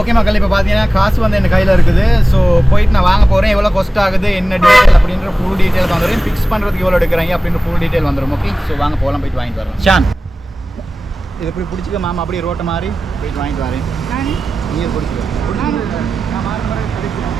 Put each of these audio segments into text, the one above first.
Okay மக்கள், இப்போ பார்த்தீங்கன்னா காசு வந்து என் கையில் இருக்குது. ஸோ போயிட்டு நான் வாங்க போகிறேன். எவ்வளோ காஸ்ட் ஆகுது, என்ன டீட்டெயில் அப்படின்ற ஃபுல் டீட்டெயில் வந்துடும். ஃபிக்ஸ் பண்ணுறதுக்கு எவ்வளோ எடுக்கிறாங்க அப்படின்ற ஃபுல் டீட்டெயில் வந்துடும். ஓகே, ஸோ வாங்க போகலாம், போயிட்டு வாங்கிட்டு வரலாம். ஷான், இது எப்படி பிடிச்சிக்க மாமா, அப்படியே ரோட்டை மாதிரி போயிட்டு வாங்கிட்டு வரேன். நீங்கள் பிடிச்சிக்க நான் மாற மாதிரி கிடைக்கும்.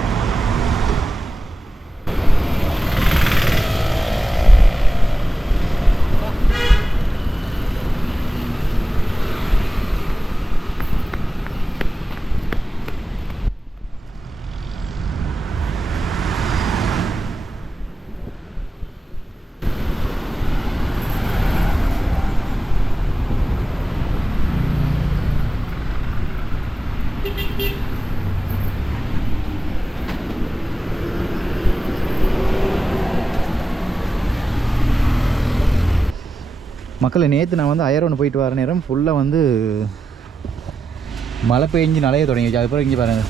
மக்கள், நேற்று நான் வந்து அயரோன்னு போயிட்டு வர நேரம் ஃபுல்லாக வந்து மழை பெஞ்சு நலைய தொடங்கிச்சு. அதுக்கப்புறம் இங்கே பாருங்கள்,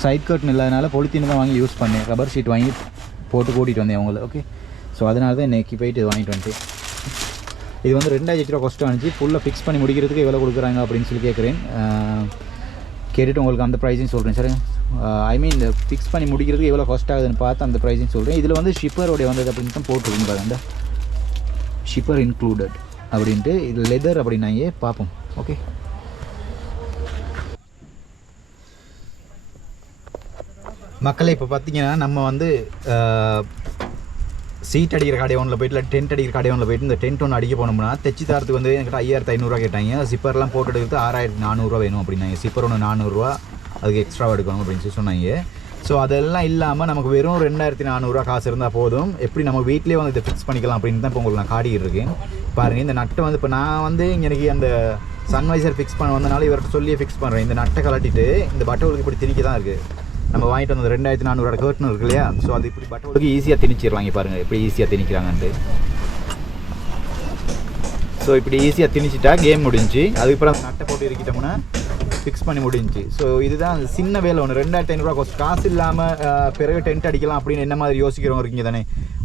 சைட் கர்ட்டன் இல்லாதனால பொலித்தீன் தான் வாங்கி யூஸ் பண்ணேன். ரப்பர் ஷீட் வாங்கி போட்டு கூட்டிகிட்டு வந்தேன் அவங்கள. ஓகே, ஸோ அதனால தான் இன்றைக்கி போயிட்டு இது வாங்கிட்டு வந்துட்டு. இது வந்து 2000 ரூபா காஸ்ட் ஆனிச்சு. ஃபுல்லாக ஃபிக்ஸ் பண்ணி முடிக்கிறதுக்கு எவ்வளோ கொடுக்குறாங்க அப்படின்னு சொல்லி கேட்குறேன். கேட்டுட்டு உங்களுக்கு அந்த ப்ரைஸையும் சொல்கிறேன். சார், ஐ மீன் இந்த ஃபிக்ஸ் பண்ணி முடிக்கிறதுக்கு எவ்வளோ காஸ்ட் ஆகுதுன்னு பார்த்து அந்த ப்ரைஸையும் சொல்கிறேன். இதில் வந்து ஷிப்பரோடைய வந்தது அப்படின்னு தான் போட்டுருக்குங்க பாருங்க, அந்த ஷிப்பர் இன்க்ளூடட் அப்படின்ட்டு. இது லெதர் அப்படின்னாங்க, பார்ப்போம். ஓகே, மக்களை இப்போ பார்த்தீங்கன்னா நம்ம வந்து சீட் அடிக்கிற கடை ஒன்றில் போயிட்டு, இல்லை டென்ட் அடிக்கிற கடை ஒன்றில் போயிட்டு இந்த டென்ட் ஒன்று அடிக்க போனோம்னா தைச்சி தரத்துக்கு வந்து என்கிட்ட 5500 கேட்டாங்க. சிப்பர்லாம் போட்டு எடுக்கிறது 6400 வேணும் அப்படின்னாங்க. சிப்பர் ஒன்று 400, அதுக்கு எக்ஸ்ட்ராவாக எடுக்கணும் அப்படின்னு சொல்லி சொன்னாங்க. ஸோ அதெல்லாம் இல்லாமல் நமக்கு வெறும் 2400 காசு இருந்தால் போதும். எப்படி நம்ம வீட்டிலே வந்து இதை ஃபிக்ஸ் பண்ணிக்கலாம் அப்படின்னு தான் இப்போ உங்களுக்கு நான் காட்டிகிட்டு இருக்கேன். பாருங்கள், இந்த நட்டை வந்து இப்போ நான் வந்து எனக்கு அந்த சன்வைசர் ஃபிக்ஸ் பண்ண வந்தனால இவர்கிட்ட சொல்லியே ஃபிக்ஸ் பண்ணுறேன். இந்த நட்டை கலட்டிட்டு இந்த பட்டவுலுக்கு இப்படி திணிக்க தான் இருக்குது. நம்ம வாங்கிட்டு வந்தது 2400 கர்ட்டன் இருக்கு இல்லையா? ஸோ அது இப்படி பட்டவுலுக்கு ஈஸியாக திணிச்சிடலாம். இங்கே பாருங்கள் எப்படி ஈஸியாக திணிக்கிறாங்கன்ட்டு. ஸோ இப்படி ஈஸியாக திணிச்சிட்டா கேம் முடிஞ்சு. அதுக்கப்புறம் நட்டை போட்டு இருக்கிட்டோம்னா ஃபிக்ஸ் பண்ணி முடிஞ்சு. ஸோ இதுதான் சின்ன வேலை ஒன்று. 2500 காஸ்ட். காசு இல்லாமல் பிறகு டென்ட் அடிக்கலாம் அப்படின்னு என்ன மாதிரி யோசிக்கிறவங்க இருக்கீங்க தானே,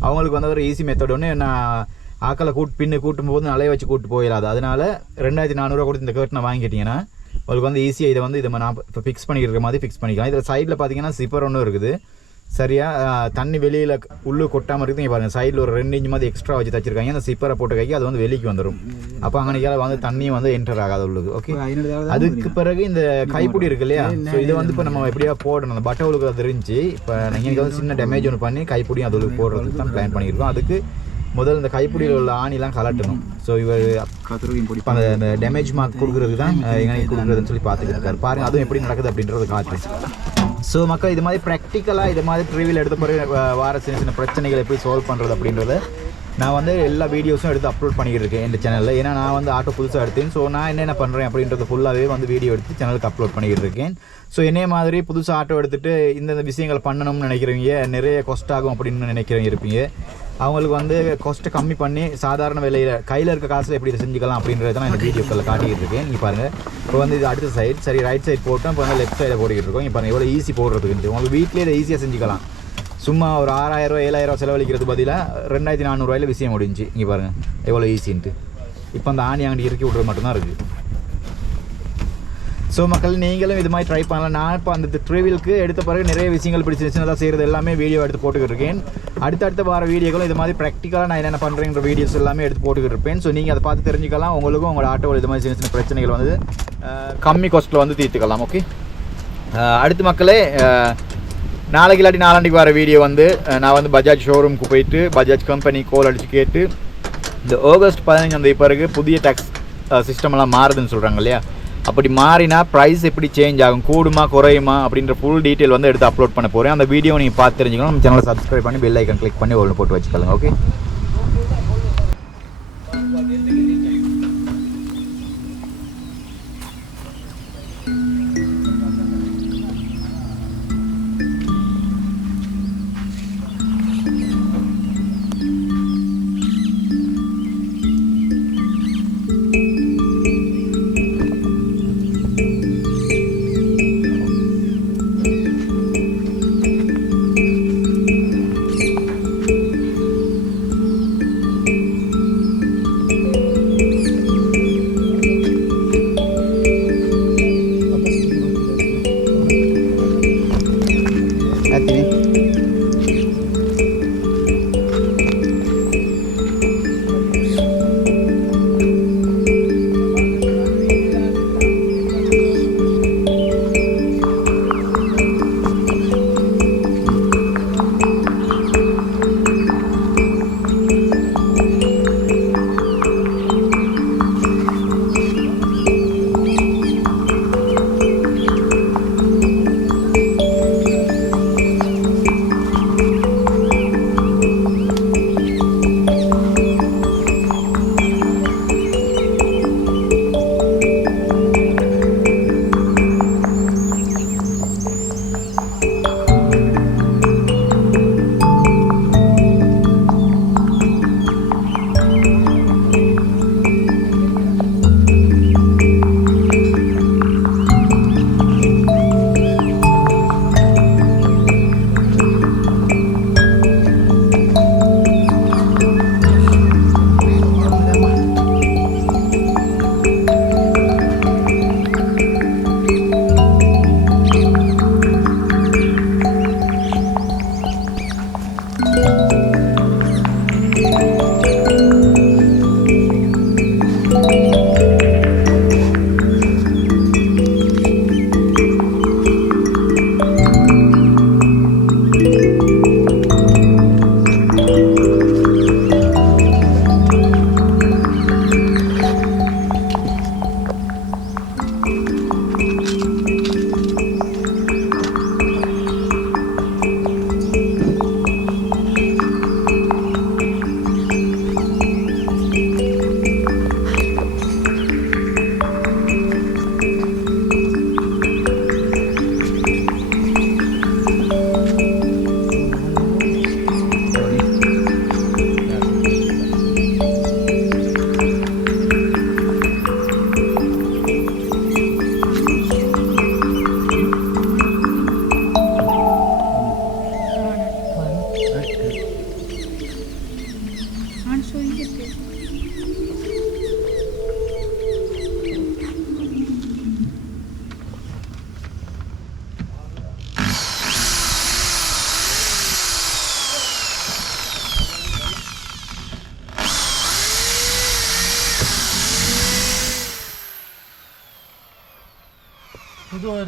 அவங்களுக்கு வந்து ஒரு ஈஸி மெத்தட் ஒன்று. நான் ஆக்களை கூட்டும் போது அலைய வச்சு கூப்பிட்டு போயிடாது. அதனால 2400 கொடுத்து இந்த கர்ட்டனை வாங்கிட்டீங்கன்னா உங்களுக்கு வந்து ஈஸியாக இதை வந்து இதை நான் இப்போ ஃபிக்ஸ் பண்ணிக்கிற மாதிரி ஃபிக்ஸ் பண்ணிக்கலாம். இதில் சைடில் பார்த்தீங்கன்னா சிப்பர் ஒன்று இருக்குது. சரியாக தண்ணி வெளியில் உள்ளே கொட்டாமல் இருக்குது. இங்கே பாருங்கள், சைடில் ஒரு 2 இன்ச் மாதிரி எக்ஸ்ட்ரா வச்சு தச்சிருக்காங்க. அந்த சிப்பரை போட்ட கைக்கு அது வந்து வெளிக்கு வந்துடும். அப்போ அங்கனைக்கால வந்து தண்ணியும் வந்து என்டர் ஆகாது உள்ளுக்கு. ஓகே, அதுக்கு பிறகு இந்த கைப்பிடி இருக்கு இல்லையா? ஸோ இதை வந்து இப்போ நம்ம எப்படியா போடணும். அந்த பட்டவுலுக்கு அது இருந்துச்சு. இப்போ நீங்கள் வந்து சின்ன டேமேஜ் ஒன்று பண்ணி கைப்பிடியும் அது போடுறதுக்கு தான் பிளான் பண்ணியிருக்கோம். அதுக்கு முதல்ல இந்த கைப்பிடியில் உள்ள ஆணிலாம் கலட்டணும். ஸோ இவர் இப்போ அந்த டேமேஜ் மார்க் கொடுக்குறதுக்கு தான் எங்கே கொடுக்குறதுன்னு சொல்லி பார்த்துக்கிட்டு இருக்காரு. பாருங்கள், அதுவும் எப்படி நடக்குது அப்படின்றத காட்டுறேன். ஸோ மக்கள், இது மாதிரி ப்ராக்டிக்கலாக இது மாதிரி ட்ரிவியில் எடுத்த பிறகு வார சின்ன சின்ன பிரச்சனைகளை எப்படி சால்வ் பண்ணுறது அப்படின்றத நான் வந்து எல்லா வீடியோஸும் எடுத்து அப்லோட் பண்ணிக்கிட்டு இருக்கேன் இந்த சேனலில். ஏன்னா நான் வந்து ஆட்டோ புதுசாக எடுத்தேன். ஸோ நான் என்னென்ன பண்ணுறேன் அப்படின்றது ஃபுல்லாகவே வந்து வீடியோ எடுத்து சேனலுக்கு அப்லோட் பண்ணிக்கிட்டு இருக்கேன். ஸோ என்னைய மாதிரி புதுசாக ஆட்டோ எடுத்துகிட்டு இந்த விஷயங்கள் பண்ணணும்னு நினைக்கிறவங்க, நிறைய காஸ்ட் ஆகும் அப்படின்னு நினைக்கிறவங்க இருப்பீங்க. அவங்களுக்கு வந்து காஸ்ட்டை கம்மி பண்ணி சாதாரண விலையில் கையில் இருக்க காசில் எப்படி இதை செஞ்சுக்கலாம் அப்படின்றத நான் இந்த வீடியோக்களில் காட்டிக்கிட்டு இருக்கேன். நீங்கள் பாருங்கள், இப்போ வந்து இது அடுத்த சைடு, சரி ரைட் சைடு போட்டோம். இப்போ வந்து லெஃப்ட் சைடில் போட்டுக்கிட்டு இருக்கோம். இங்கே பாருங்கள் எவ்வளோ ஈஸி போடுறதுக்கு. உங்களுக்கு வீட்டிலே இதை ஈஸியாக செஞ்சுக்கலாம். சும்மா ஒரு 6000 7000 செலவழிக்கிறது பதிலாக 2400 விஷயம் முடிஞ்சு. இங்கே பாருங்கள் எவ்வளோ ஈஸின்ட்டு. இப்போ அந்த ஆணி அங்கடி இறக்கி விட்றது மட்டும்தான் இருக்குது. ஸோ மக்கள், நீங்களும் இது மாதிரி ட்ரை பண்ணலாம். நான் இப்போ அந்த ட்ரிவிலுக்கு எடுத்த பிறகு நிறைய விஷயங்கள் இப்படி சின்னதாக செய்கிறது எல்லாமே வீடியோ எடுத்து போட்டுக்கிட்டு இருக்கேன். அடுத்தடுத்த வார வீடியோக்களும் இது மாதிரி ப்ராக்டிக்கலாக நான் என்னென்ன பண்ணுறேங்கிற வீடியோஸ் எல்லாமே எடுத்து போட்டுக்கிட்டு இருப்பேன். ஸோ நீங்கள் அதை பார்த்து தெரிஞ்சுக்கலாம். உங்களுக்கும் உங்களோட ஆட்டோவில் இது மாதிரி சின்ன சின்ன பிரச்சனைகள் வந்து கம்மி காஸ்ட்டில் வந்து தீர்த்துக்கலாம். ஓகே, அடுத்த மக்களே, நாளைக்கு இல்லாட்டி நாளாண்டிக்கு வர வீடியோ வந்து நான் வந்து பஜாஜ் ஷோரூமுக்கு போயிட்டு பஜாஜ் கம்பெனி கோல் அடித்து கேட்டு இந்த ஆகஸ்ட் 15 பிறகு புதிய டேக்ஸ் சிஸ்டமெல்லாம் மாறுதுன்னு சொல்கிறாங்க இல்லையா? அப்படி மாறினா ப்ரைஸ் எப்படி சேஞ்ச் ஆகும், கூடுமா குறையுமா அப்படின்ற ஃபுல் டீட்டெயில் வந்து எடுத்து அப்லோட் பண்ண போகிறேன். அந்த வீடியோ நீங்கள் பார்த்து தெரிஞ்சுக்கணும். நம்ம சேனலை சப்ஸ்கிரைப் பண்ணி பெல் ஐக்கன் கிளிக் பண்ணி ஒன்று போட்டு வச்சுக்கோங்க. ஓகே,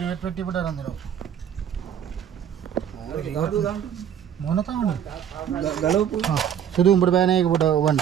රේට් පෙට්ටියට අරන් දෙනවා. මොන තාවනේ? ගලවපු. සුදු උඹට බෑනේ ඒක පොඩ වන්න.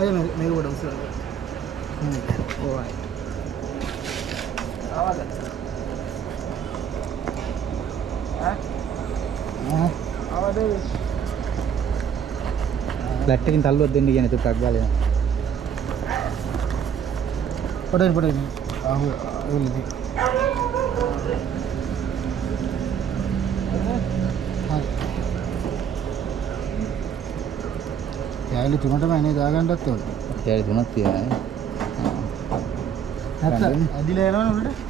අය මේක පොඩ උස්සලා. alright. ආවද? ආවද? ෆ්ලැට් එකකින් තල්ලුවක් දෙන්න කියන තුක්ක් ගාලා යනවා. පොඩ ආහු එන්නේ. යාලි තුනටම එනේ දාගන්නත් ඕන. යාලි තුනක් තියනවා. නැත්නම් ඇදිලා යනවනේ උඩට.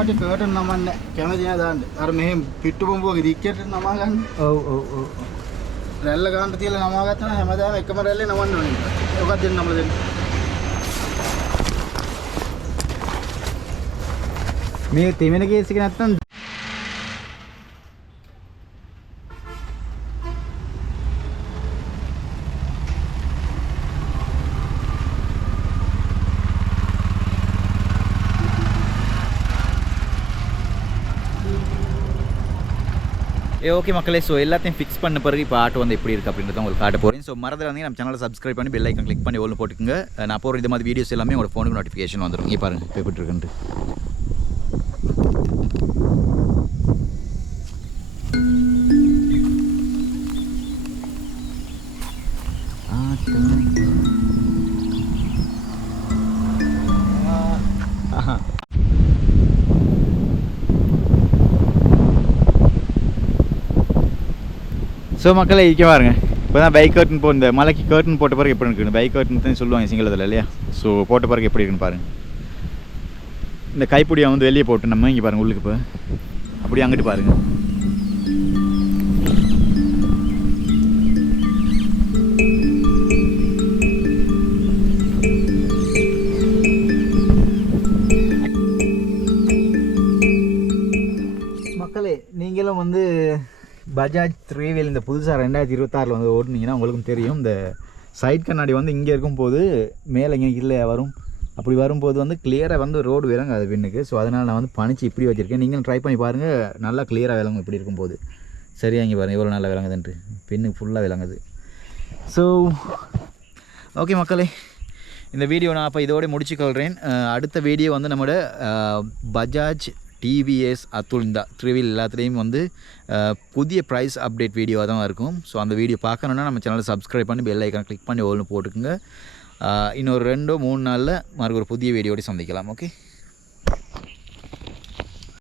කටි කර්ටන් නමන්නේ කැමති නෑ දාන්න. අර මෙහෙම පිට්ටු බම්බුවගේ දික්කයට නමා ගන්න. ඔව්. රැල්ල ගන්න තියලා නමා ගත්තා නම් හැමදාම එකම රැල්ලේ නමන්න ඕනේ. ඔකක් දෙන්න නමලා දෙන්න. මේ තෙමෙන කේස් එක නැත්තම් ஓகே மக்களே, ஸோ எல்லாத்தையும் ஃபிக்ஸ் பண்ண பிறகு இப்போ ஆட்டோ வந்து எப்படி இருக்குது அப்படின்றத உங்களுக்கு காட்ட போகிறேன். ஸோ மறந்துடாதீங்க நம்ம சேனலை சப்ஸ்கிரைப் பண்ணி பெல் ஐக்கன் கிளிக் பண்ணி ஓல்னு போட்டுக்கோங்க. நான் போகிற இது மாதிரி வீடியோஸ் எல்லாமே உங்களோட ஃபோனுக்கு நோட்டிஃபிகேஷன் வந்துடும். இங்கே பாருங்கள் இப்போ எப்படி இருக்குன்ட்டு. ஸோ மக்களை இங்கே பாருங்க, இப்போ தான் பைக் கர்ட்டன் இந்த மலைக்கு கர்ட்டன் போட்ட பிறகு எப்படி இருக்குன்னு, பைக் கர்ட்டன் தான் சொல்லுவாங்க சிங்களத்தில் இல்லையா. ஸோ போட்ட பிறகு எப்படி இருக்குன்னு பாருங்கள். இந்த கைப்பிடியை வந்து வெளியே போட்டு நம்ம இங்கே பாருங்கள் உள்ளுக்கு இப்போ அப்படியே அங்கிட்டு பாருங்கள். மக்களே, நீங்களும் வந்து பஜாஜ் RE இந்த புதுசாக 2026 வந்து ஓட்டுனீங்கன்னா உங்களுக்கும் தெரியும். இந்த சைட் கண்ணாடி வந்து இங்கே இருக்கும்போது மேலே இங்கே இல்லை வரும். அப்படி வரும்போது வந்து கிளியராக வந்து ரோடு விளங்கு அது பின்னுக்கு. ஸோ அதனால் நான் வந்து பணிச்சு இப்படி வச்சுருக்கேன். நீங்களும் ட்ரை பண்ணி பாருங்கள், நல்லா கிளியராக விளங்கும் இப்படி இருக்கும்போது. சரியா இங்கே பாருங்கள் எவ்வளோ நல்லா விளங்குதுன்ட்டு, பின்னுக்கு ஃபுல்லாக விளங்குது. ஸோ ஓகே மக்களே, இந்த வீடியோ நான் அப்போ இதோட முடிச்சுக்கொள்கிறேன். அடுத்த வீடியோ வந்து நம்மளோட பஜாஜ் டிவிஎஸ் அத்துல்ந்தா RE எல்லாத்துலேயும் வந்து புதிய ப்ரைஸ் அப்டேட் வீடியோவாக தான் இருக்கும். ஸோ அந்த வீடியோ பார்க்கணுன்னா நம்ம சேனலை சப்ஸ்கிரைப் பண்ணி பெல் ஐக்கான் கிளிக் பண்ணி ஓல்னு போட்டுக்குங்க. இன்னொரு 2-3 நாளில் மறுபடியும் ஒரு புதிய வீடியோட சந்திக்கலாம். ஓகே.